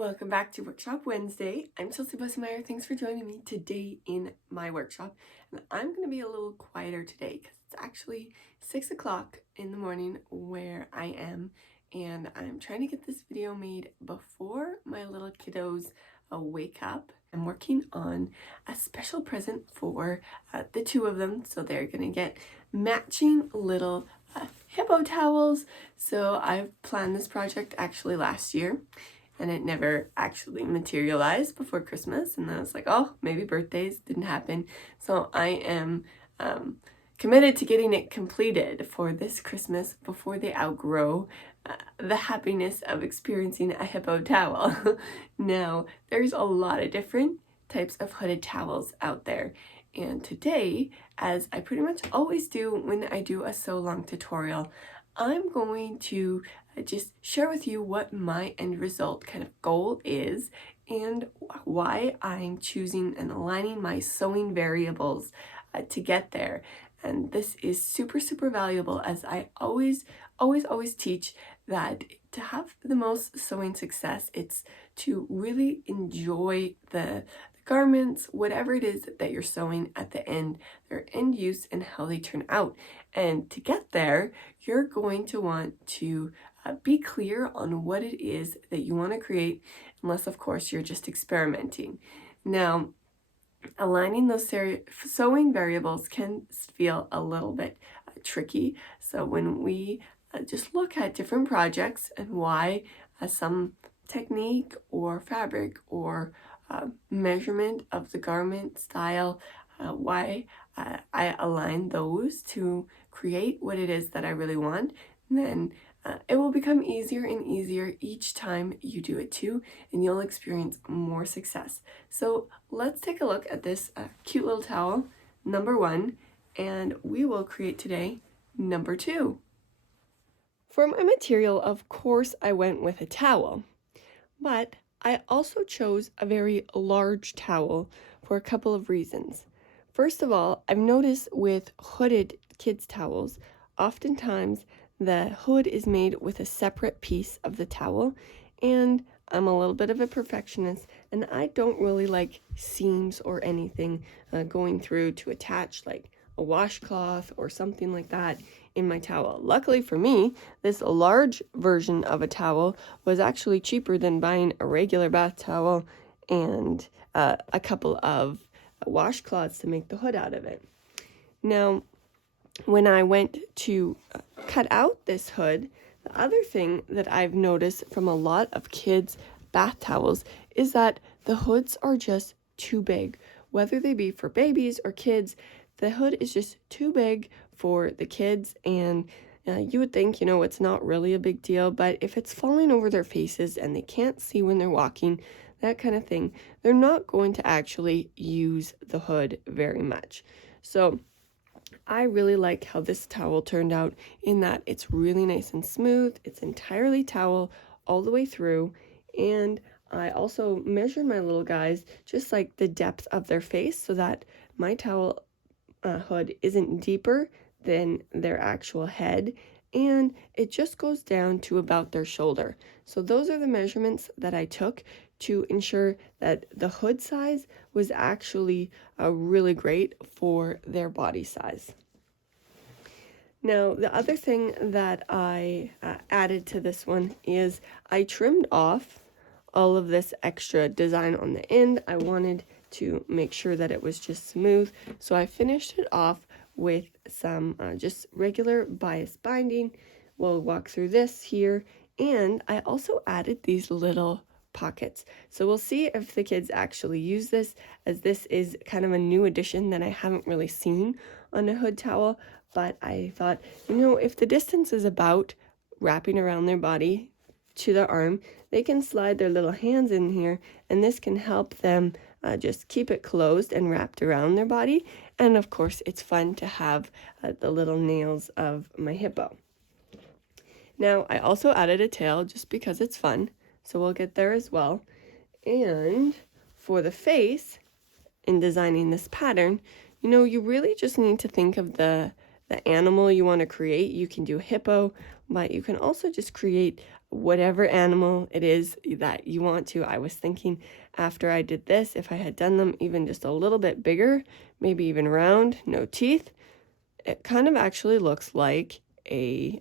Welcome back to Workshop Wednesday. I'm Chelsea Bussemeyer. Thanks for joining me today in my workshop. And I'm going to be a little quieter today because it's actually 6 o'clock in the morning where I am. And I'm trying to get this video made before my little kiddos wake up. I'm working on a special present for the two of them. So they're going to get matching little hippo towels. So I've planned this project actually last year. And it never actually materialized before Christmas. And then I was like, oh, maybe birthdays didn't happen. So I am committed to getting it completed for this Christmas before they outgrow the happiness of experiencing a hippo towel. Now, there's a lot of different types of hooded towels out there. And today, as I pretty much always do when I do a sew long tutorial, I'm going to just share with you what my end result kind of goal is and why I'm choosing and aligning my sewing variables to get there. And this is super valuable, as I always teach that to have the most sewing success, it's to really enjoy the garments, whatever it is that you're sewing at the end, their end use and how they turn out. And to get there, you're going to want to be clear on what it is that you want to create, unless of course you're just experimenting. Now, aligning those sewing variables can feel a little bit tricky. So when we just look at different projects and why some technique or fabric or measurement of the garment style, why I align those to create what it is that I really want, then it will become easier and easier each time you do it too, and you'll experience more success. So let's take a look at this cute little towel, number 1, and we will create today number 2. For my material, of course, I went with a towel, but I also chose a very large towel for a couple of reasons. First of all, I've noticed with hooded kids' towels, oftentimes the hood is made with a separate piece of the towel, and I'm a little bit of a perfectionist, and I don't really like seams or anything going through to attach like a washcloth or something like that in my towel. Luckily for me, this large version of a towel was actually cheaper than buying a regular bath towel and a couple of washcloths to make the hood out of it. Now, when I went to cut out this hood, the other thing that I've noticed from a lot of kids' bath towels is that the hoods are just too big. Whether they be for babies or kids, the hood is just too big for the kids, and you would think, it's not really a big deal, but if it's falling over their faces and they can't see when they're walking, that kind of thing, they're not going to actually use the hood very much. So I really like how this towel turned out in that it's really nice and smooth. It's entirely towel all the way through. And I also measured my little guys just like the depth of their face so that my towel hood isn't deeper than their actual head. And it just goes down to about their shoulder. So those are the measurements that I took to ensure that the hood size was actually really great for their body size. Now, the other thing that I added to this one is I trimmed off all of this extra design on the end. I wanted to make sure that it was just smooth, so I finished it off with some just regular bias binding. We'll walk through this here, and I also added these little pockets. So we'll see if the kids actually use this, as this is kind of a new addition that I haven't really seen on a hood towel. But I thought, if the distance is about wrapping around their body to their arm, they can slide their little hands in here, and this can help them just keep it closed and wrapped around their body. And of course, it's fun to have the little nails of my hippo. Now, I also added a tail just because it's fun, so we'll get there as well. And for the face, in designing this pattern, you really just need to think of the animal you want to create. You can do hippo, but you can also just create whatever animal it is that you want to. I was thinking after I did this, if I had done them even just a little bit bigger, maybe even round, no teeth, it kind of actually looks like a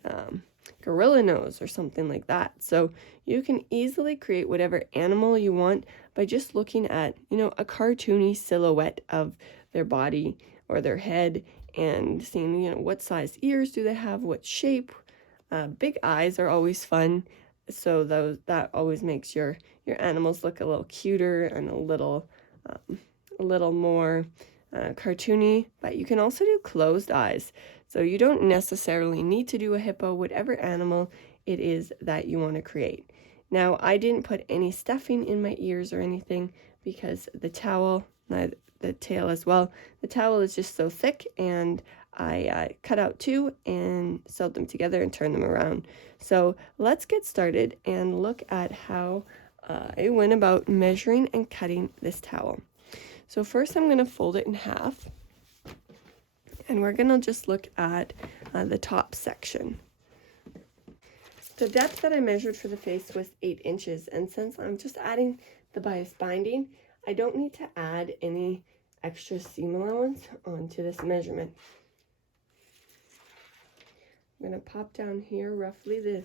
gorilla nose or something like that. So you can easily create whatever animal you want by just looking at, a cartoony silhouette of their body or their head and seeing, what size ears do they have, what shape. Big eyes are always fun, so that always makes your animals look a little cuter and a little more cartoony. But you can also do closed eyes, so you don't necessarily need to do a hippo, whatever animal it is that you want to create. Now, I didn't put any stuffing in my ears or anything because the towel, the tail as well, the towel is just so thick, and I cut out two and sewed them together and turned them around. So let's get started and look at how I went about measuring and cutting this towel. So first I'm going to fold it in half, and we're going to just look at the top section. The depth that I measured for the face was 8 inches, and since I'm just adding the bias binding, I don't need to add any extra seam allowance onto this measurement. I'm going to pop down here roughly the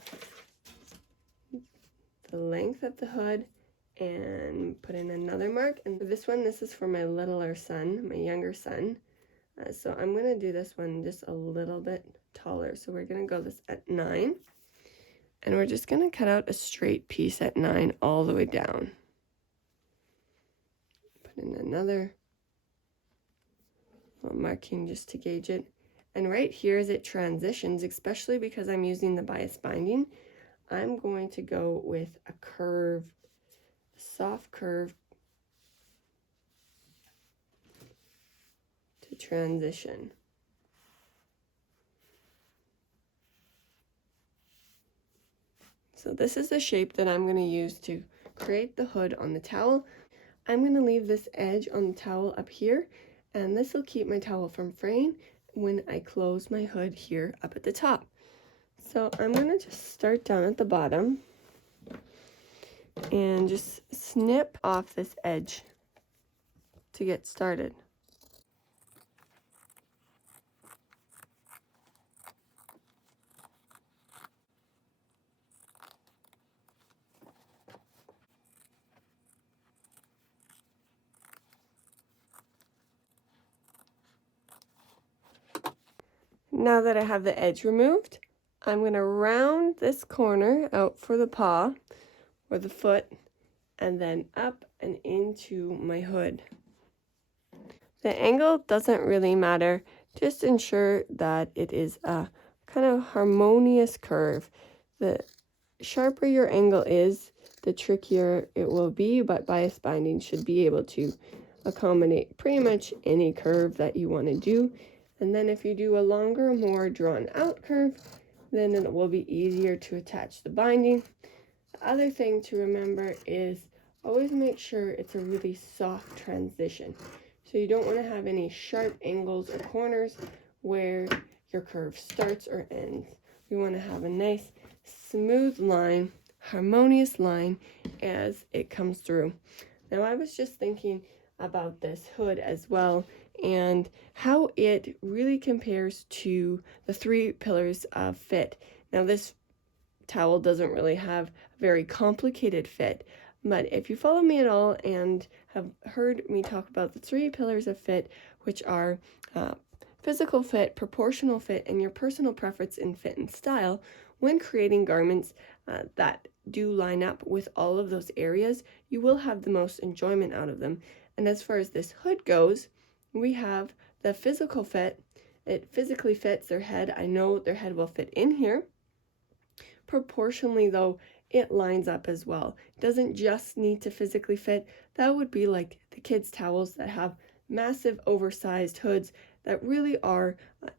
length of the hood and put in another mark. And for this one, this is for my littler son, my younger son. So I'm going to do this one just a little bit taller. So we're going to go this at 9. And we're just going to cut out a straight piece at 9 all the way down. Put in another little marking just to gauge it. And right here as it transitions, especially because I'm using the bias binding, I'm going to go with a curve, a soft curve to transition. So this is the shape that I'm going to use to create the hood on the towel. I'm going to leave this edge on the towel up here, and this will keep my towel from fraying when I close my hood here up at the top. So I'm going to just start down at the bottom and just snip off this edge to get started. Now that I have the edge removed, I'm going to round this corner out for the paw or the foot, and then up and into my hood. The angle doesn't really matter, just ensure that it is a kind of harmonious curve. The sharper your angle is, the trickier it will be, but bias binding should be able to accommodate pretty much any curve that you want to do. And then if you do a longer, more drawn out curve, then it will be easier to attach the binding. The other thing to remember is always make sure it's a really soft transition. So you don't want to have any sharp angles or corners where your curve starts or ends. We want to have a nice smooth line, harmonious line as it comes through. Now I was just thinking about this hood as well and how it really compares to the 3 pillars of fit. Now this towel doesn't really have a very complicated fit, but if you follow me at all and have heard me talk about the 3 pillars of fit, which are physical fit, proportional fit, and your personal preference in fit and style, when creating garments that do line up with all of those areas, you will have the most enjoyment out of them. And as far as this hood goes, we have the physical fit. It physically fits their head. I know their head will fit in here. Proportionally though, it lines up as well. It doesn't just need to physically fit. That would be like the kids' towels that have massive oversized hoods that really are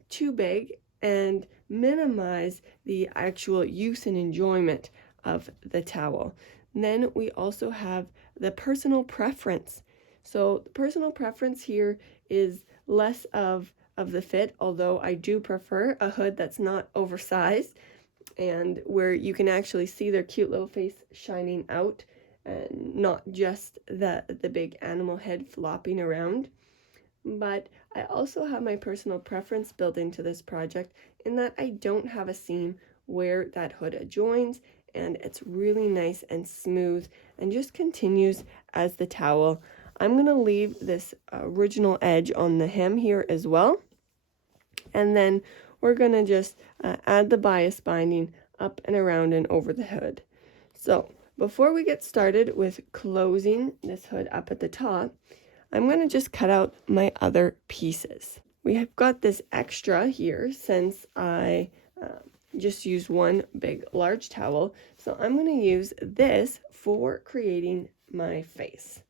too big and minimize the actual use and enjoyment of the towel. And then we also have the personal preference. So the personal preference here is less of the fit, although I do prefer a hood that's not oversized. and where you can actually see their cute little face shining out and not just the big animal head flopping around. But I also have my personal preference built into this project in that I don't have a seam where that hood adjoins, and it's really nice and smooth and just continues as the towel. I'm going to leave this original edge on the hem here as well, and then we're going to just add the bias binding up and around and over the hood. So before we get started with closing this hood up at the top, I'm going to just cut out my other pieces. We have got this extra here since I just used one big large towel, so I'm going to use this for creating my face.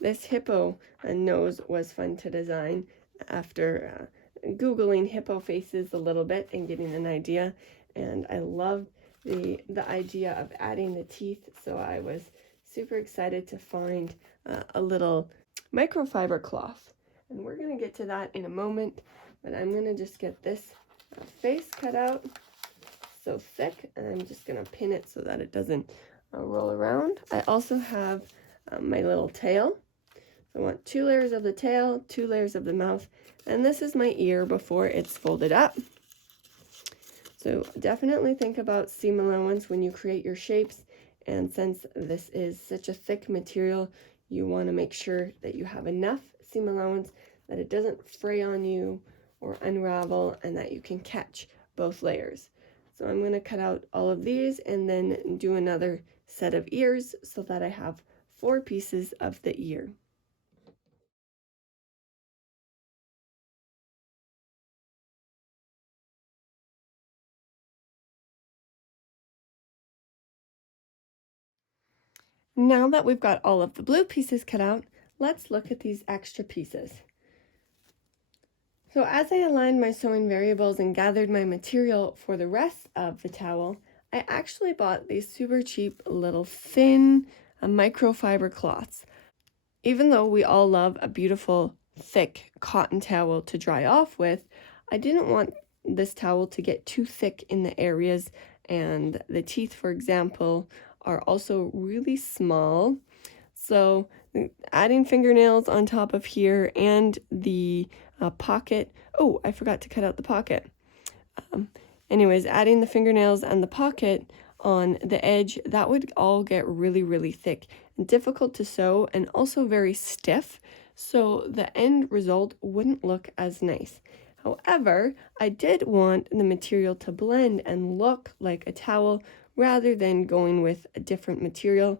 This hippo nose was fun to design after Googling hippo faces a little bit and getting an idea, and I loved the idea of adding the teeth, so I was super excited to find a little microfiber cloth, and we're going to get to that in a moment, but I'm going to just get this face cut out so thick, and I'm just going to pin it so that it doesn't roll around. I also have my little tail. I want 2 layers of the tail, 2 layers of the mouth, and this is my ear before it's folded up. So definitely think about seam allowance when you create your shapes, and since this is such a thick material, you want to make sure that you have enough seam allowance that it doesn't fray on you or unravel, and that you can catch both layers. So I'm going to cut out all of these and then do another set of ears so that I have 4 pieces of the ear. Now that we've got all of the blue pieces cut out, let's look at these extra pieces. So as I aligned my sewing variables and gathered my material for the rest of the towel, I actually bought these super cheap little thin microfiber cloths. Even though we all love a beautiful thick cotton towel to dry off with, I didn't want this towel to get too thick in the areas, and the teeth, for example, are also really small. So adding fingernails on top of here and the pocket. Oh, I forgot to cut out the pocket. Anyways, adding the fingernails and the pocket on the edge, that would all get really, really thick and difficult to sew, and also very stiff. So the end result wouldn't look as nice. However, I did want the material to blend and look like a towel rather than going with a different material.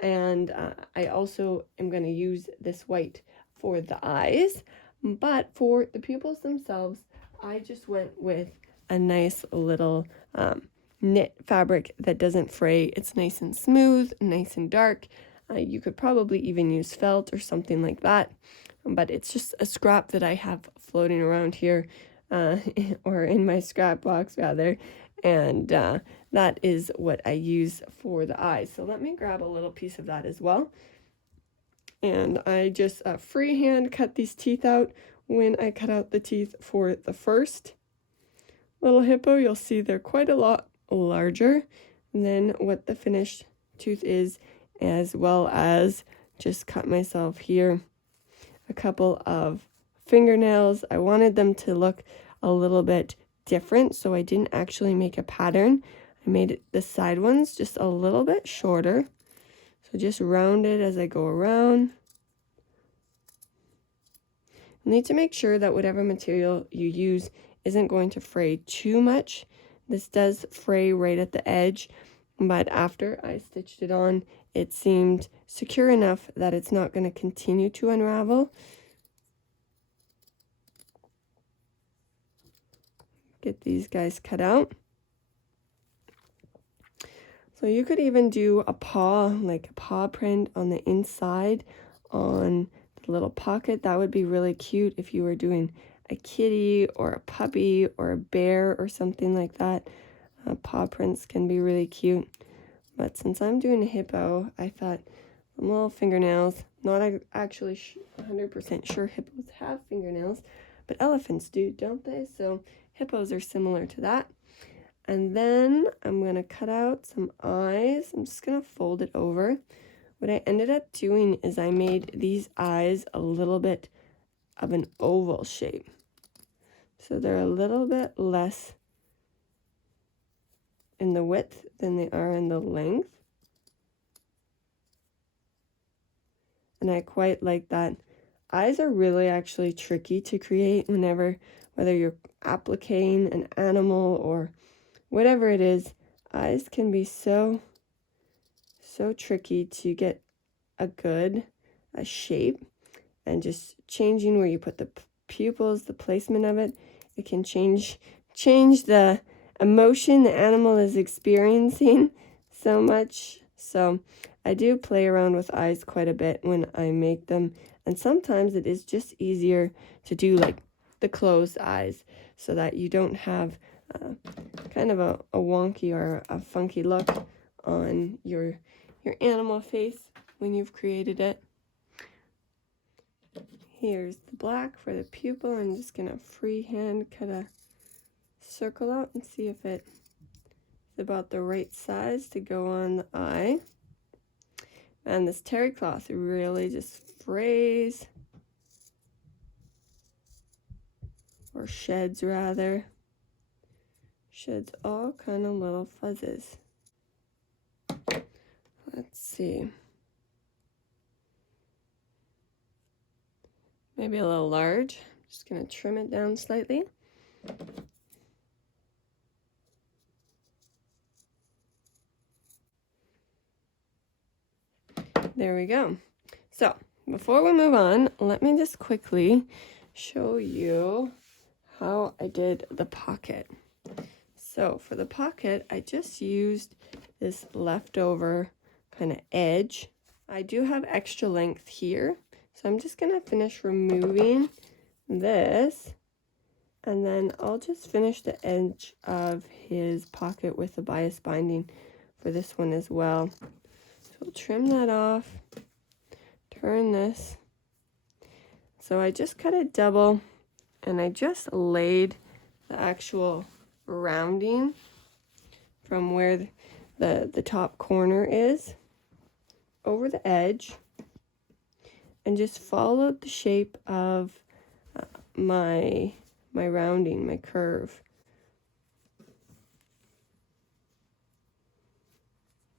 And I also am going to use this white for the eyes, but for the pupils themselves, I just went with a nice little knit fabric that doesn't fray. It's nice and smooth, nice and dark. You could probably even use felt or something like that, but it's just a scrap that I have floating around here, or in my scrap box rather, and that is what I use for the eyes. So let me grab a little piece of that as well, and I just freehand cut these teeth out. When I cut out the teeth for the first little hippo, you'll see they're quite a lot larger than what the finished tooth is, as well as just cut myself here a couple of fingernails. I wanted them to look a little bit different, so I didn't actually make a pattern. I made the side ones just a little bit shorter, so just round it as I go around. You need to make sure that whatever material you use isn't going to fray too much. This does fray right at the edge, but after I stitched it on, it seemed secure enough that it's not going to continue to unravel. Get these guys cut out. So you could even do a paw, like a paw print on the inside on the little pocket. That would be really cute if you were doing a kitty or a puppy or a bear or something like that. Paw prints can be really cute. But since I'm doing a hippo, I thought little fingernails, not actually 100% sure hippos have fingernails, but elephants do, don't they? So hippos are similar to that. And then I'm going to cut out some eyes. I'm just going to fold it over. What I ended up doing is I made these eyes a little bit of an oval shape. So they're a little bit less in the width than they are in the length. And I quite like that. Eyes are really actually tricky to create whether you're appliquing an animal or whatever it is. Eyes can be so tricky to get a good shape, and just changing where you put the pupils, the placement of it, it can change the emotion the animal is experiencing so much. So I do play around with eyes quite a bit when I make them, and sometimes it is just easier to do like the closed eyes so that you don't have kind of a wonky or a funky look on your animal face when you've created it. Here's the black for the pupil. I'm just going to freehand cut a circle out and see if it's about the right size to go on the eye. And this terry cloth really just frays, or sheds rather. Sheds all kind of little fuzzes. Let's see. Maybe a little large. Just going to trim it down slightly. There we go. So before we move on, let me just quickly show you how I did the pocket. So for the pocket, I just used this leftover kind of edge. I do have extra length here, so I'm just going to finish removing this, and then I'll just finish the edge of his pocket with the bias binding for this one as well. So I'll trim that off, turn this. So I just cut it double, and I just laid the actual rounding from where the top corner is over the edge, and just followed the shape of my rounding, my curve.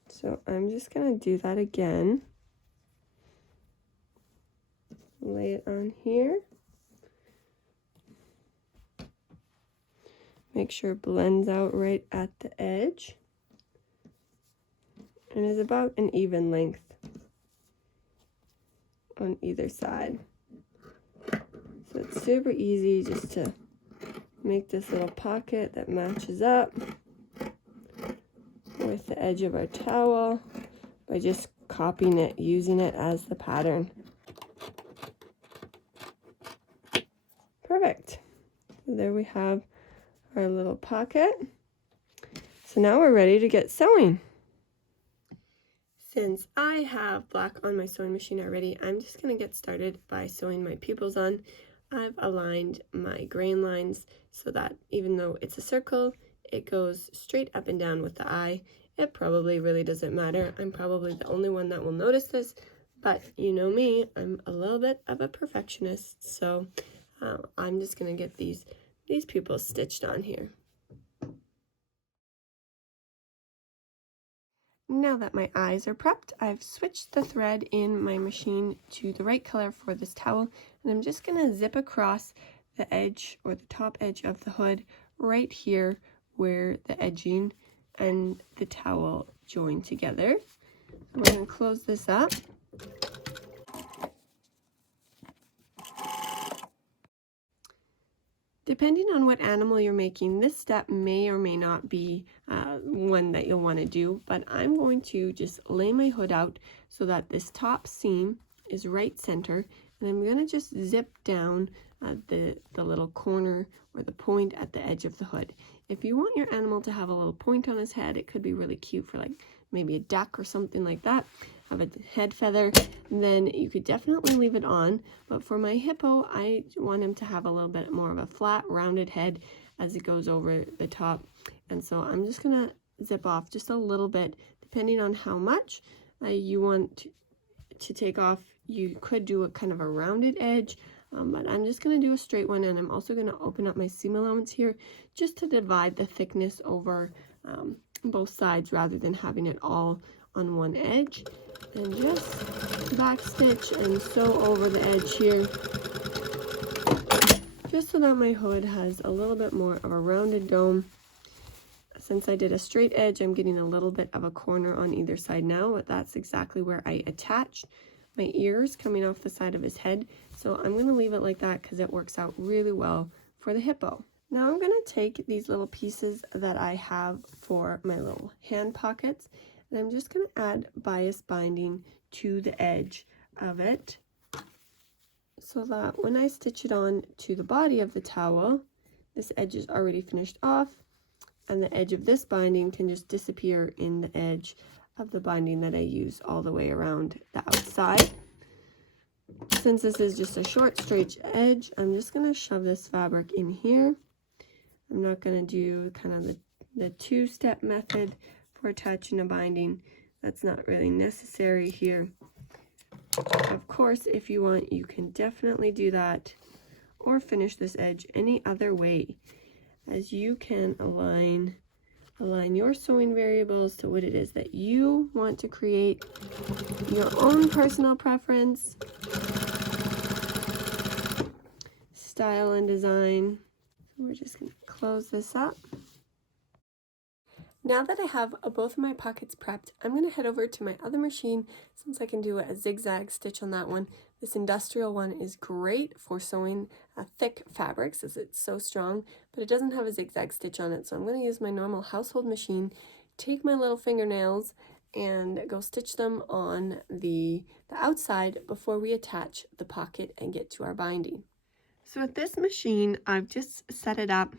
So I'm just going to do that again. Lay it on here. Make sure it blends out right at the edge. And is about an even length on either side. So it's super easy just to make this little pocket that matches up with the edge of our towel by just copying it, using it as the pattern. Perfect. So there we have our little pocket. So now we're ready to get sewing. Since I have black on my sewing machine already, I'm just going to get started by sewing my pupils on. I've aligned my grain lines so that even though it's a circle, it goes straight up and down with the eye. It probably really doesn't matter. I'm probably the only one that will notice this, but you know me, I'm a little bit of a perfectionist, so I'm just going to get these pupils stitched on here. Now that my eyes are prepped, I've switched the thread in my machine to the right color for this towel, and I'm just going to zip across the edge or the top edge of the hood right here where the edging and the towel join together. We're going to close this up. Depending on what animal you're making, this step may or may not be one that you'll want to do, but I'm going to just lay my hood out so that this top seam is right center, and I'm going to just zip down the little corner or the point at the edge of the hood. If you want your animal to have a little point on his head, it could be really cute for like maybe a duck or something like that, have a head feather, then you could definitely leave it on. But for my hippo, I want him to have a little bit more of a flat, rounded head, as it goes over the top. And so I'm just gonna zip off just a little bit, depending on how much you want to take off. You could do a kind of a rounded edge, but I'm just going to do a straight one, and I'm also going to open up my seam allowance here just to divide the thickness over both sides rather than having it all on one edge. And just back stitch and sew over the edge here, just so that my hood has a little bit more of a rounded dome. Since I did a straight edge, I'm getting a little bit of a corner on either side now, but that's exactly where I attached my ears coming off the side of his head. So I'm going to leave it like that because it works out really well for the hippo. Now I'm going to take these little pieces that I have for my little hand pockets, and I'm just going to add bias binding to the edge of it so that when I stitch it on to the body of the towel, this edge is already finished off, and the edge of this binding can just disappear in the edge of the binding that I use all the way around the outside. Since this is just a short straight edge, I'm just going to shove this fabric in here. I'm not going to do kind of the two-step method for attaching a binding. That's not really necessary here. Of course, if you want, you can definitely do that or finish this edge any other way, as you can align your sewing variables to what it is that you want to create, your own personal preference, style and design. So we're just going to close this up. Now that I have both of my pockets prepped, I'm going to head over to my other machine since I can do a zigzag stitch on that one. This industrial one is great for sewing thick fabrics as it's so strong, but it doesn't have a zigzag stitch on it. So I'm going to use my normal household machine, take my little fingernails, and go stitch them on the outside before we attach the pocket and get to our binding. So with this machine, I've just set it up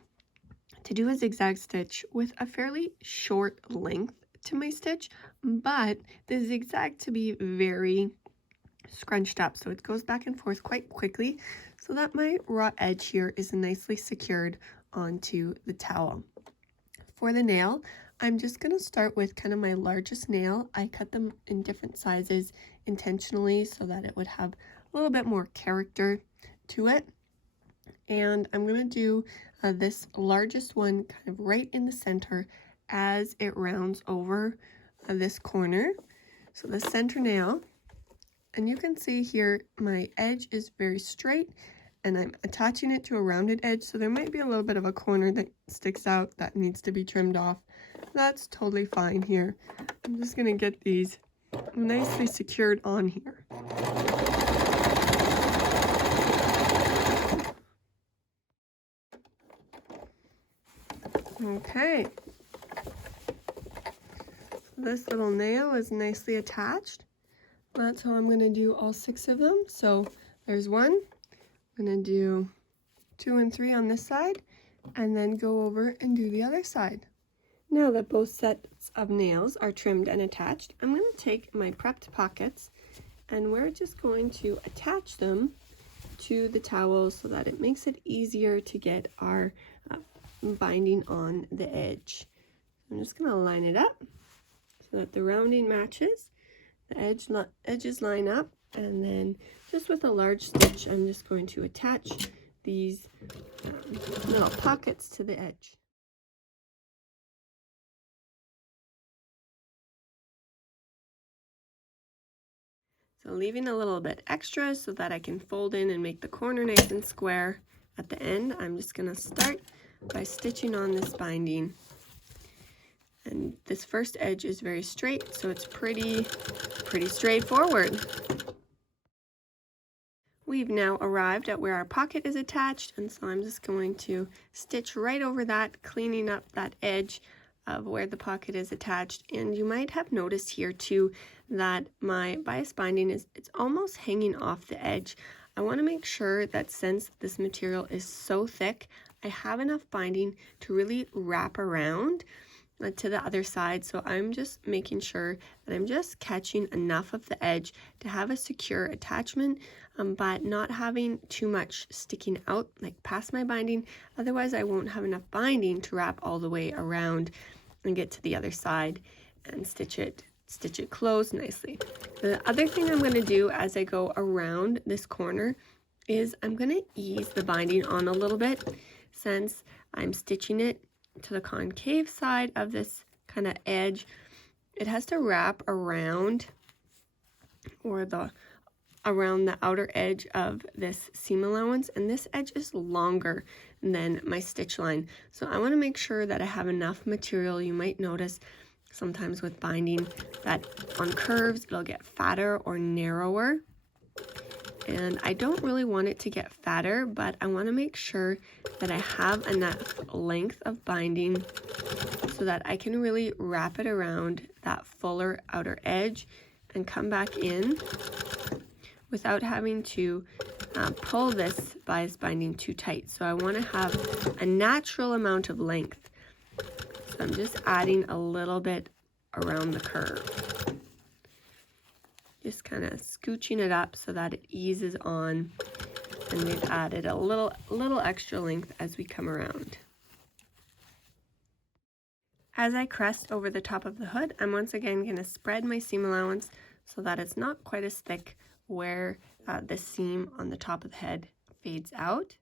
to do a zigzag stitch with a fairly short length to my stitch, but the zigzag to be very scrunched up, so it goes back and forth quite quickly so that my raw edge here is nicely secured onto the towel. For the nail, I'm just going to start with kind of my largest nail. I cut them in different sizes intentionally so that it would have a little bit more character to it. And I'm going to do this largest one kind of right in the center as it rounds over this corner. So the center nail, and you can see here my edge is very straight and I'm attaching it to a rounded edge, so there might be a little bit of a corner that sticks out that needs to be trimmed off. That's totally fine here. I'm just going to get these nicely secured on here. Okay, this little nail is nicely attached. That's how I'm going to do all 6 of them. So there's one. I'm going to do 2 and 3 on this side, and then go over and do the other side. Now that both sets of nails are trimmed and attached, I'm going to take my prepped pockets, and we're just going to attach them to the towel so that it makes it easier to get our binding on the edge. I'm just going to line it up so that the rounding matches, the edges line up, and then just with a large stitch I'm just going to attach these little pockets to the edge. So leaving a little bit extra so that I can fold in and make the corner nice and square at the end, I'm just going to start by stitching on this binding. And this first edge is very straight, so it's pretty straightforward. We've now arrived at where our pocket is attached, and so I'm just going to stitch right over that, cleaning up that edge of where the pocket is attached. And you might have noticed here too that my bias binding it's almost hanging off the edge. I want to make sure that since this material is so thick, I have enough binding to really wrap around to the other side. So I'm just making sure that I'm just catching enough of the edge to have a secure attachment, but not having too much sticking out like past my binding. Otherwise I won't have enough binding to wrap all the way around and get to the other side and stitch it closed nicely. The other thing I'm going to do as I go around this corner is I'm going to ease the binding on a little bit, since I'm stitching it to the concave side of this kind of edge. It has to wrap around, or around the outer edge of this seam allowance, and this edge is longer than my stitch line, so I want to make sure that I have enough material. You might notice sometimes with binding that on curves it'll get fatter or narrower, and I don't really want it to get fatter, but I want to make sure that I have enough length of binding so that I can really wrap it around that fuller outer edge and come back in without having to pull this bias binding too tight. So I want to have a natural amount of length. So I'm just adding a little bit around the curve. Just kind of scooching it up so that it eases on, and we've added a little extra length as we come around. As I crest over the top of the hood, I'm once again going to spread my seam allowance so that it's not quite as thick where the seam on the top of the head fades out.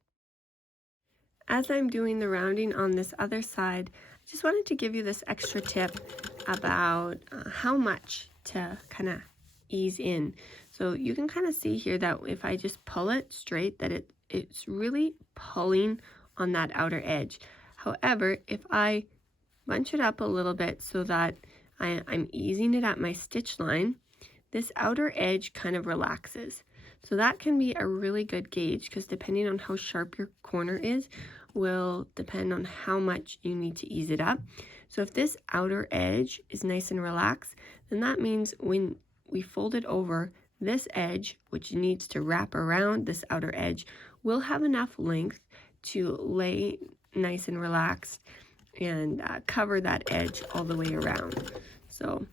As I'm doing the rounding on this other side, I just wanted to give you this extra tip about how much to kind of ease in. So you can kind of see here that if I just pull it straight, that it's really pulling on that outer edge. However, if I bunch it up a little bit so that I'm easing it at my stitch line, this outer edge kind of relaxes. So that can be a really good gauge, because depending on how sharp your corner is will depend on how much you need to ease it up. So if this outer edge is nice and relaxed, then that means when we fold it over, this edge, which needs to wrap around this outer edge, will have enough length to lay nice and relaxed and cover that edge all the way around. So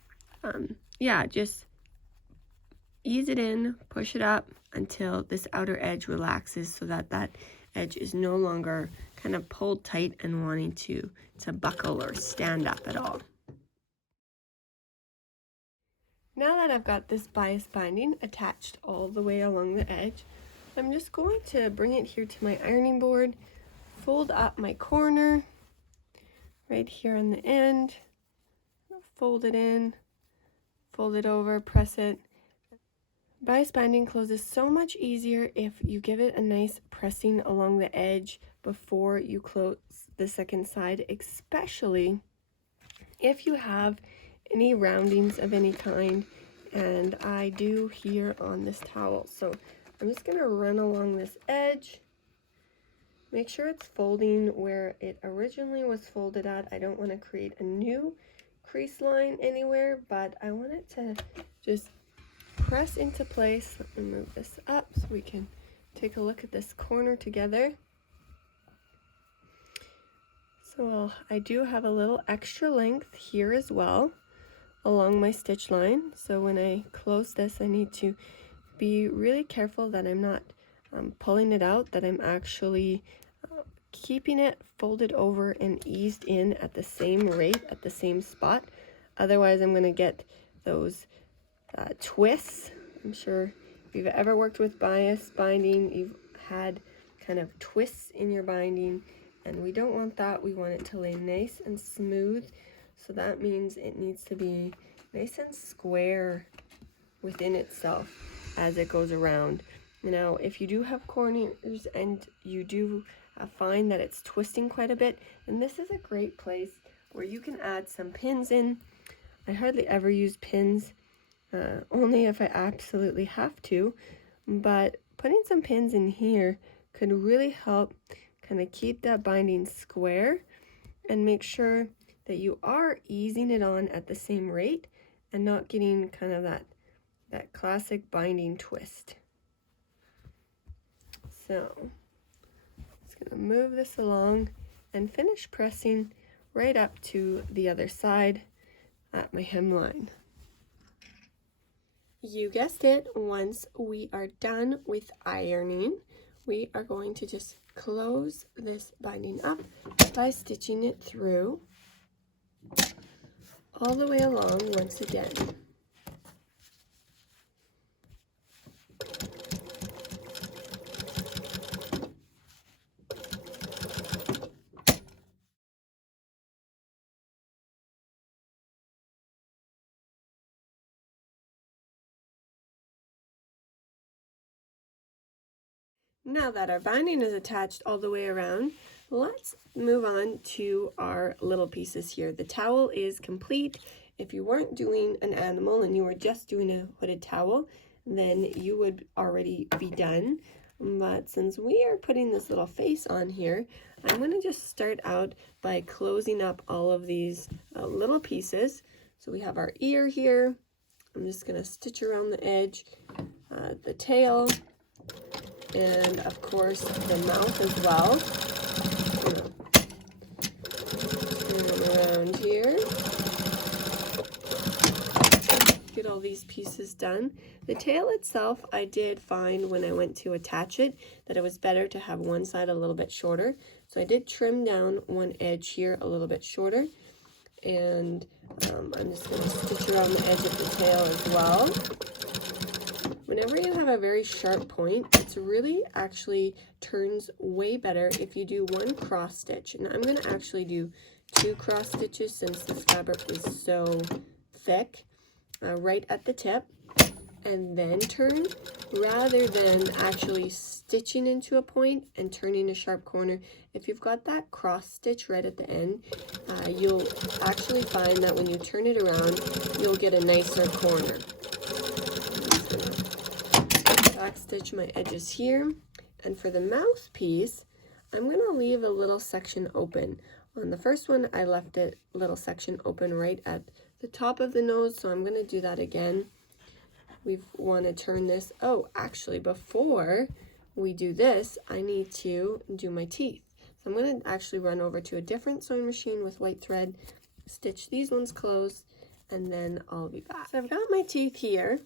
yeah, just ease it in, push it up until this outer edge relaxes, so that that edge is no longer kind of pulled tight and wanting to buckle or stand up at all. Now that I've got this bias binding attached all the way along the edge, I'm just going to bring it here to my ironing board, fold up my corner right here on the end, fold it in, fold it over, press it. Bias binding closes so much easier if you give it a nice pressing along the edge before you close the second side, especially if you have any roundings of any kind, and I do here on this towel. So I'm just going to run along this edge, make sure it's folding where it originally was folded at. I don't want to create a new crease line anywhere, but I want it to just press into place. Let me move this up so we can take a look at this corner together. So I do have a little extra length here as well along my stitch line. So when I close this, I need to be really careful that I'm not pulling it out, that I'm actually keeping it folded over and eased in at the same rate, at the same spot. Otherwise, I'm going to get those twists. I'm sure if you've ever worked with bias binding, you've had kind of twists in your binding, and we don't want that. We want it to lay nice and smooth. So that means it needs to be nice and square within itself as it goes around. Now, if you do have corners and you do find that it's twisting quite a bit, then this is a great place where you can add some pins in. I hardly ever use pins, only if I absolutely have to, but putting some pins in here could really help kind of keep that binding square and make sure that you are easing it on at the same rate and not getting kind of that classic binding twist. So I'm just going to move this along and finish pressing right up to the other side at my hemline. You guessed it, once we are done with ironing, we are going to just close this binding up by stitching it through all the way along once again. Now that our binding is attached all the way around, let's move on to our little pieces here. The towel is complete. If you weren't doing an animal and you were just doing a hooded towel, then you would already be done. But since we are putting this little face on here, I'm going to just start out by closing up all of these little pieces. So we have our ear here. I'm just going to stitch around the edge, the tail, and of course the mouth as well. Turn around here. Get all these pieces done. The tail itself, I did find when I went to attach it that it was better to have one side a little bit shorter. So I did trim down one edge here a little bit shorter. And I'm just going to stitch around the edge of the tail as well. Whenever you have a very sharp point, it's really actually turns way better if you do one cross stitch. And I'm going to actually do 2 cross stitches since this fabric is so thick, right at the tip, and then turn, rather than actually stitching into a point and turning a sharp corner. If you've got that cross stitch right at the end, you'll actually find that when you turn it around, you'll get a nicer corner. Back stitch my edges here, and for the mouthpiece, I'm going to leave a little section open. On the first one, I left a little section open right at the top of the nose, so I'm going to do that again. We want to turn this. Oh, actually, before we do this, I need to do my teeth. So I'm going to actually run over to a different sewing machine with white thread, stitch these ones closed, and then I'll be back. So I've got my teeth here,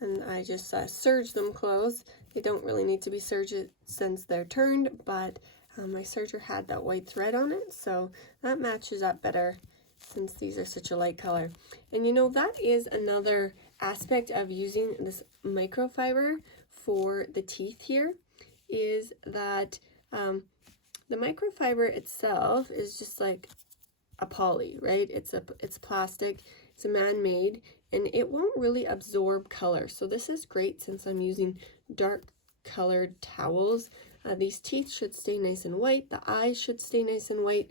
and I just serge them closed. They don't really need to be serged since they're turned, but my serger had that white thread on it, so that matches up better since these are such a light color. And you know, that is another aspect of using this microfiber for the teeth here, is that the microfiber itself is just like a poly, right? It's plastic, it's a man-made, and it won't really absorb color. So this is great since I'm using dark colored towels. These teeth should stay nice and white, the eyes should stay nice and white,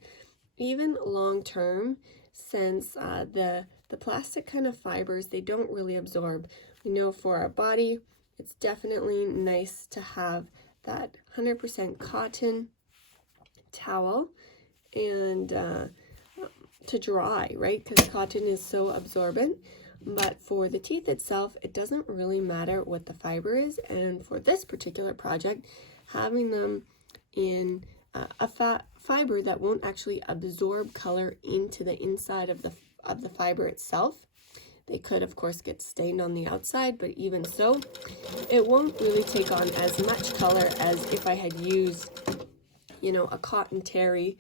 even long term, since the plastic kind of fibers, they don't really absorb. We know for our body, it's definitely nice to have that 100% cotton towel and to dry, right? Because cotton is so absorbent. But for the teeth itself, it doesn't really matter what the fiber is. And for this particular project, having them in a fiber that won't actually absorb color into the inside of the fiber itself. They could, of course, get stained on the outside, but even so, it won't really take on as much color as if I had used, you know, a cotton terry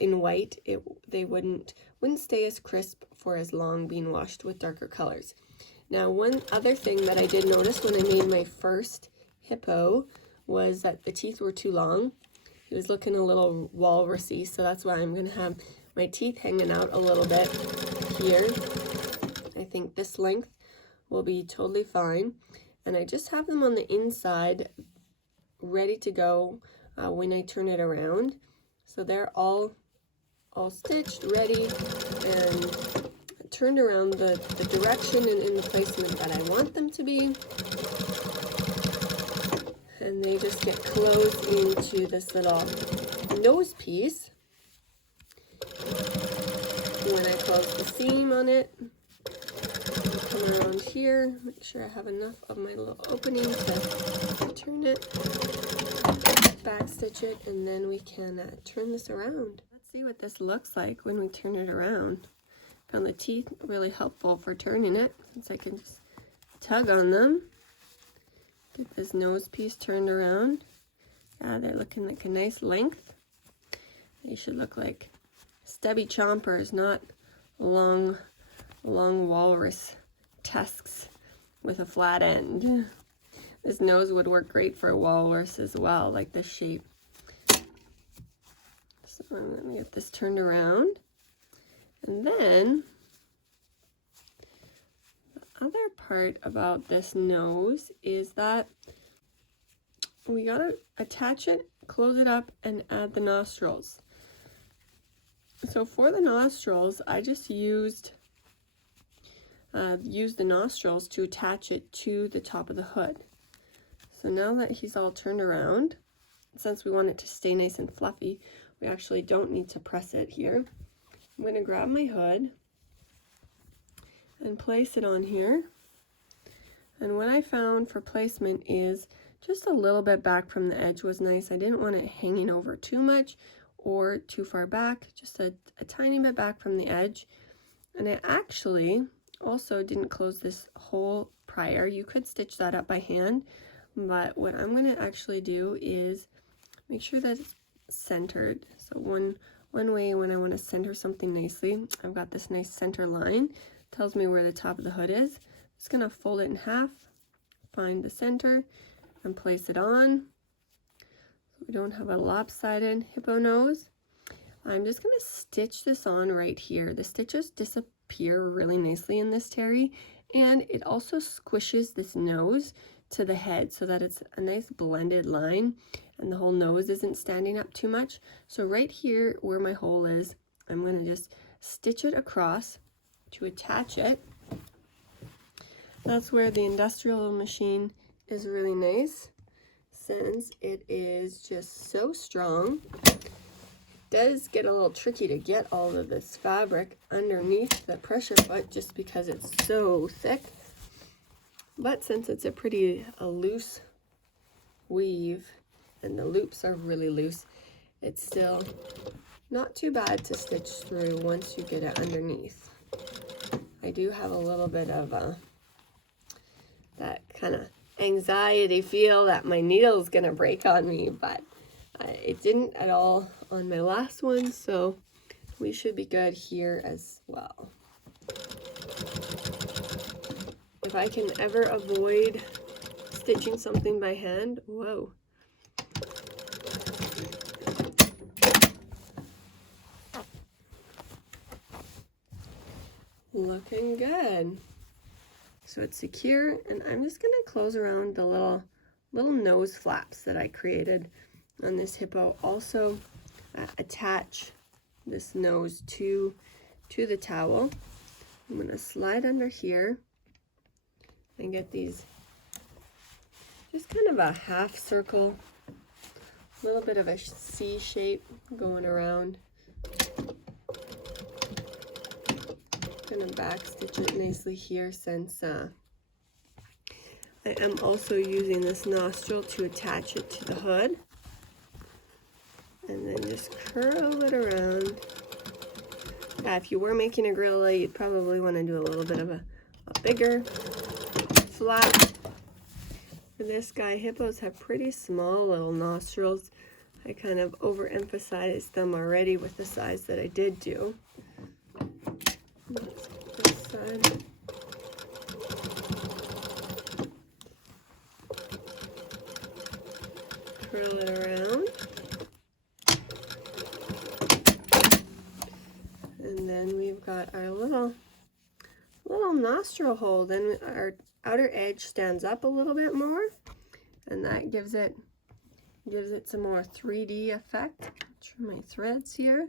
in white. They wouldn't stay as crisp for as long being washed with darker colors. Now, one other thing that I did notice when I made my first hippo was that the teeth were too long. It was looking a little walrusy, so that's why I'm going to have my teeth hanging out a little bit here. I think this length will be totally fine. And I just have them on the inside ready to go when I turn it around. So they're all stitched, ready, and turned around the direction and in the placement that I want them to be. And they just get closed into this little nose piece. When I close the seam on it, come around here, make sure I have enough of my little opening to turn it, back stitch it, and then we can turn this around. Let's see what this looks like when we turn it around. Found the teeth really helpful for turning it, since I can just tug on them. Get this nose piece turned around. Yeah, they're looking like a nice length. They should look like stubby chompers, not long walrus tusks with a flat end. This nose would work great for a walrus as well, like this shape. So I'm going to get this turned around. And then the other part about this nose is that we got to attach it, close it up, and add the nostrils. So for the nostrils, I just used the nostrils to attach it to the top of the hood. So now that he's all turned around, since we want it to stay nice and fluffy, we actually don't need to press it here. I'm going to grab my hood and place it on here. And what I found for placement is just a little bit back from the edge was nice. I didn't want it hanging over too much or too far back, just a tiny bit back from the edge. And I actually also didn't close this hole prior. You could stitch that up by hand, but what I'm going to actually do is make sure that it's centered. So one way when I want to center something nicely, I've got this nice center line, tells me where the top of the hood is. I'm just going to fold it in half, find the center, and place it on. So we don't have a lopsided hippo nose. I'm just going to stitch this on right here. The stitches disappear really nicely in this terry, and it also squishes this nose to the head so that it's a nice blended line and the whole nose isn't standing up too much. So right here where my hole is, I'm going to just stitch it across to attach it. That's where the industrial machine is really nice, since it is just so strong. It does get a little tricky to get all of this fabric underneath the pressure foot just because it's so thick. But since it's a loose weave and the loops are really loose, it's still not too bad to stitch through once you get it underneath. I do have a little bit of that kind of anxiety feel that my needle's gonna break on me, but it didn't at all on my last one, so we should be good here as well. If I can ever avoid stitching something by hand, whoa. Looking good. So it's secure, and I'm just going to close around the little nose flaps that I created on this hippo. Also attach this nose to the towel. I'm going to slide under here and get these, just kind of a half circle, a little bit of a C shape going around. Going to back stitch it nicely here, since I am also using this nostril to attach it to the hood. And then just curl it around. If you were making a gorilla, you'd probably want to do a little bit of a bigger flap. For this guy, hippos have pretty small little nostrils. I kind of overemphasized them already with the size that I did do. Let's get this side. Curl it around. And then we've got our little nostril hole. Then our outer edge stands up a little bit more, and that gives it some more 3D effect. Trim my threads here.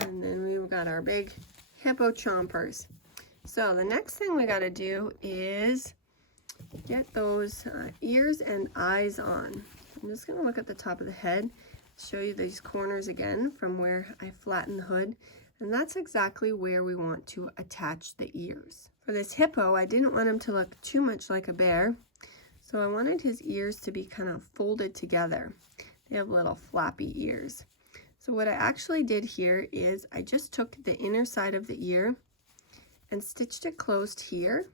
And then we've got our big hippo chompers. So the next thing we got to do is get those ears and eyes on. I'm just going to look at the top of the head, show you these corners again from where I flattened the hood, and that's exactly where we want to attach the ears. For this hippo, I didn't want him to look too much like a bear, So I wanted his ears to be kind of folded together. They have little flappy ears. So what I actually did here is I just took the inner side of the ear and stitched it closed here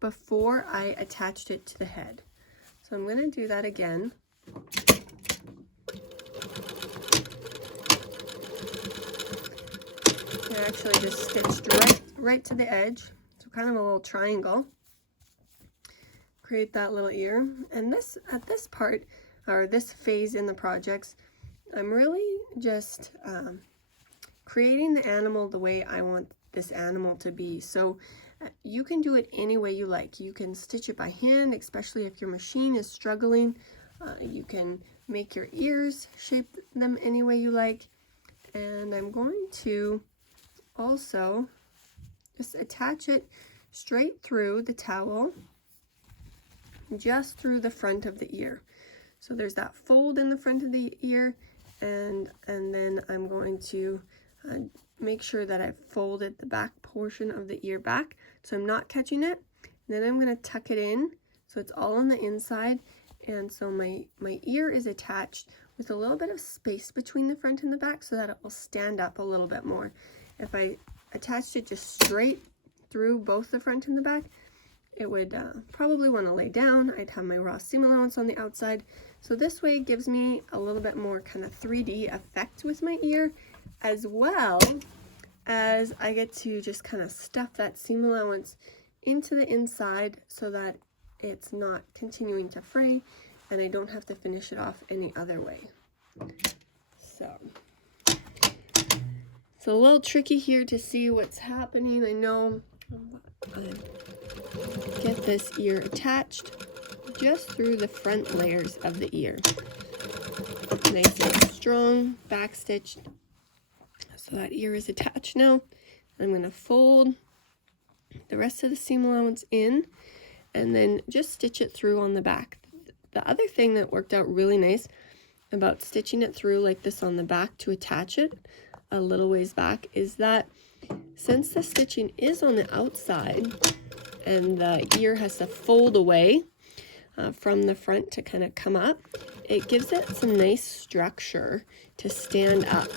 before I attached it to the head. So I'm going to do that again. I actually just stitched right to the edge, so kind of a little triangle. Create that little ear. And this, at this part, or this phase in the projects, I'm really just creating the animal the way I want this animal to be. So you can do it any way you like. You can stitch it by hand, especially if your machine is struggling. You can make your ears, shape them any way you like. And I'm going to also just attach it straight through the towel, just through the front of the ear. So there's that fold in the front of the ear, and then I'm going to make sure that I've folded the back portion of the ear back so I'm not catching it. And then I'm going to tuck it in so it's all on the inside, and so my ear is attached with a little bit of space between the front and the back so that it will stand up a little bit more. If I attached it just straight through both the front and the back, it would probably want to lay down. I'd have my raw seam allowance on the outside. So this way it gives me a little bit more kind of 3D effect with my ear, as well as I get to just kind of stuff that seam allowance into the inside so that it's not continuing to fray and I don't have to finish it off any other way. So it's a little tricky here to see what's happening. I know get this ear attached just through the front layers of the ear. Nice and strong, back stitched. So that ear is attached now. I'm going to fold the rest of the seam allowance in and then just stitch it through on the back. The other thing that worked out really nice about stitching it through like this on the back to attach it a little ways back is that since the stitching is on the outside and the ear has to fold away from the front to kind of come up, it gives it some nice structure to stand up.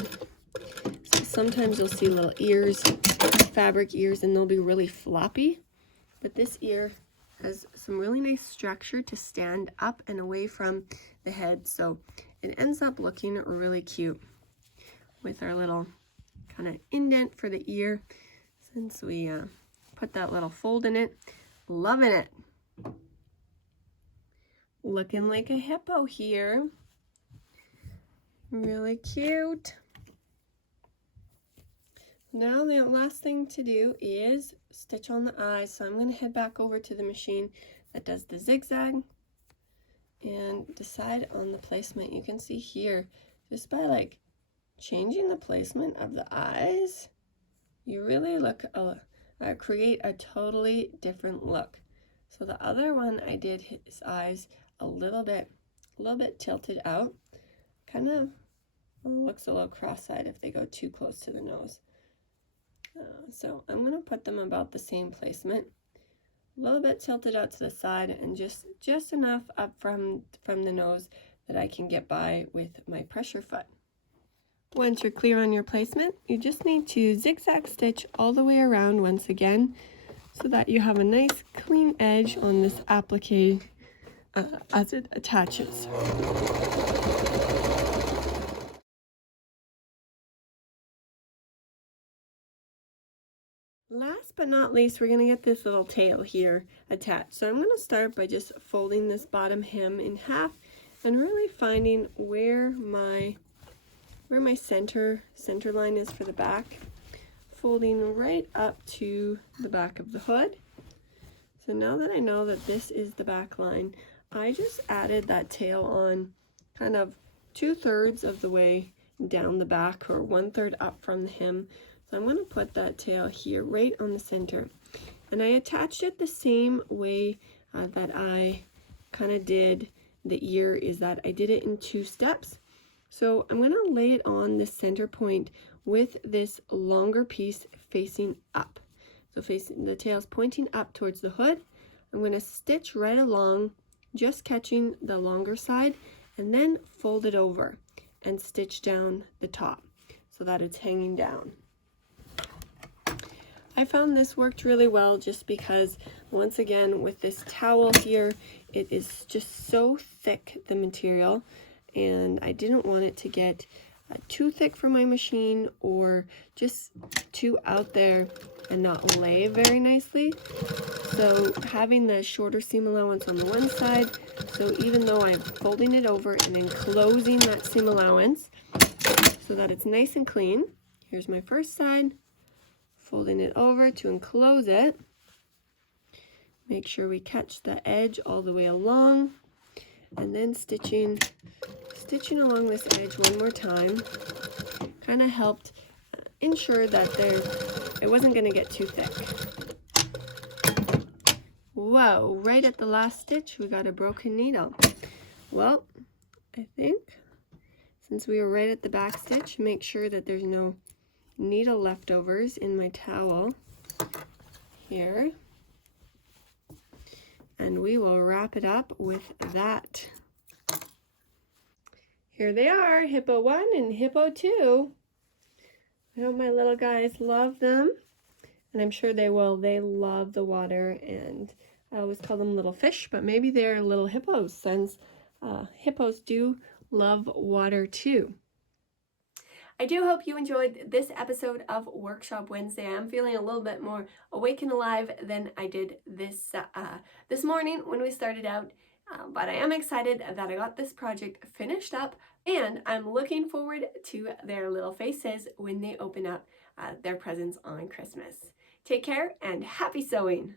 So sometimes you'll see little ears, fabric ears, and they'll be really floppy, but this ear has some really nice structure to stand up and away from the head, so it ends up looking really cute with our little kind of indent for the ear since we put that little fold in it. Loving it. Looking like a hippo here. Really cute. Now the last thing to do is stitch on the eyes. So I'm going to head back over to the machine that does the zigzag and decide on the placement. You can see here, just by like changing the placement of the eyes, you really look create a totally different look. So the other one I did his eyes a little bit tilted out, kind of looks a little cross-eyed if they go too close to the nose. So I'm going to put them about the same placement, a little bit tilted out to the side and just enough up from the nose that I can get by with my pressure foot. Once you're clear on your placement, you just need to zigzag stitch all the way around once again so that you have a nice clean edge on this applique as it attaches. Last but not least, we're going to get this little tail here attached. So I'm going to start by just folding this bottom hem in half and really finding where my center line is for the back, folding right up to the back of the hood. So now that I know that this is the back line, I just added that tail on kind of 2/3 of the way down the back, or 1/3 up from the hem. So I'm going to put that tail here right on the center, and I attached it the same way that I kind of did the ear, is that I did it in 2 steps. So I'm going to lay it on the center point with this longer piece facing up. So facing the tail's pointing up towards the hood. I'm going to stitch right along just catching the longer side, and then fold it over and stitch down the top so that it's hanging down. I found this worked really well just because, once again, with this towel here, it is just so thick, the material, and I didn't want it to get too thick for my machine or just too out there and not lay very nicely. So having the shorter seam allowance on the one side, so even though I'm folding it over and then closing that seam allowance so that it's nice and clean. Here's my first side, folding it over to enclose it. Make sure we catch the edge all the way along, and then stitching along this edge one more time. Kind of helped ensure that it wasn't going to get too thick. Whoa, right at the last stitch we got a broken needle. Well, I think since we were right at the back stitch, make sure that there's no needle leftovers in my towel here, and we will wrap it up with that. Here they are, hippo 1 and hippo 2. I hope my little guys love them, and I'm sure they will. They love the water, and I always call them little fish, but maybe they're little hippos, since hippos do love water too. I do hope you enjoyed this episode of Workshop Wednesday. I'm feeling a little bit more awake and alive than I did this morning when we started out, but I am excited that I got this project finished up, and I'm looking forward to their little faces when they open up their presents on Christmas. Take care and happy sewing!